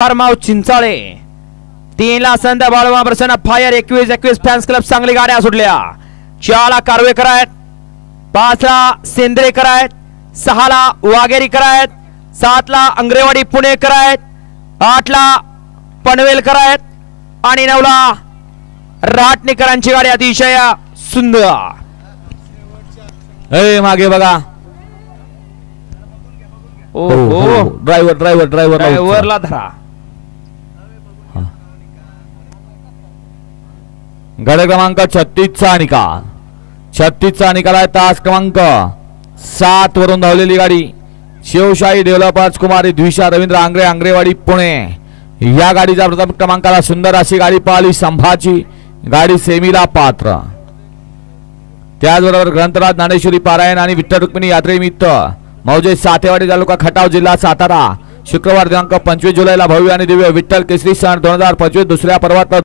फार्माव चिंचाळे 3 ला संत बाळवा प्रसन्न fire 21 fans club Sangli गाड्या सुटल्या। 4 ला कारवेकर आहेत, 5 ला सेंद्रेकर आहेत, 6 ला वाघेरीकर आहेत, 7 ला अंग्रेवाडी पुणेकर आहेत, 8 ला पनवेलकर आहेत आणि 9 ला राटणेकरांची गाडी अतिशय सुंदर। ए मागे बघा, ओहो ड्रायव्हरला धरा। गड क्रमांक 36 चा निकाल, 36 चा निकाल आहे। तास क्रमांक 7 वरून धावलेली गाडी शिवशाही डेव्हलपर्स कुमारी द्विषा रवींद्र आंग्रे आंग्रेवाडी पुणे या गाडीचा प्रथम क्रमांकाला सुंदर अशी गाडी पळाली। संभाजी गाडी सेमीला पात्र। त्याचबरोबर ग्रंथराज ज्ञानेश्वरी पारायण आणि विठ्ठल रुक्मिणी यात्रेनिमित्त मौजे सातेवाडी तालुका खटाव जिल्हा सातारा शुक्रवार दिनांक 25 जुलैला भव्य आणि दिव्य विठ्ठल केसरी सण 2025 दुसऱ्या पर्वात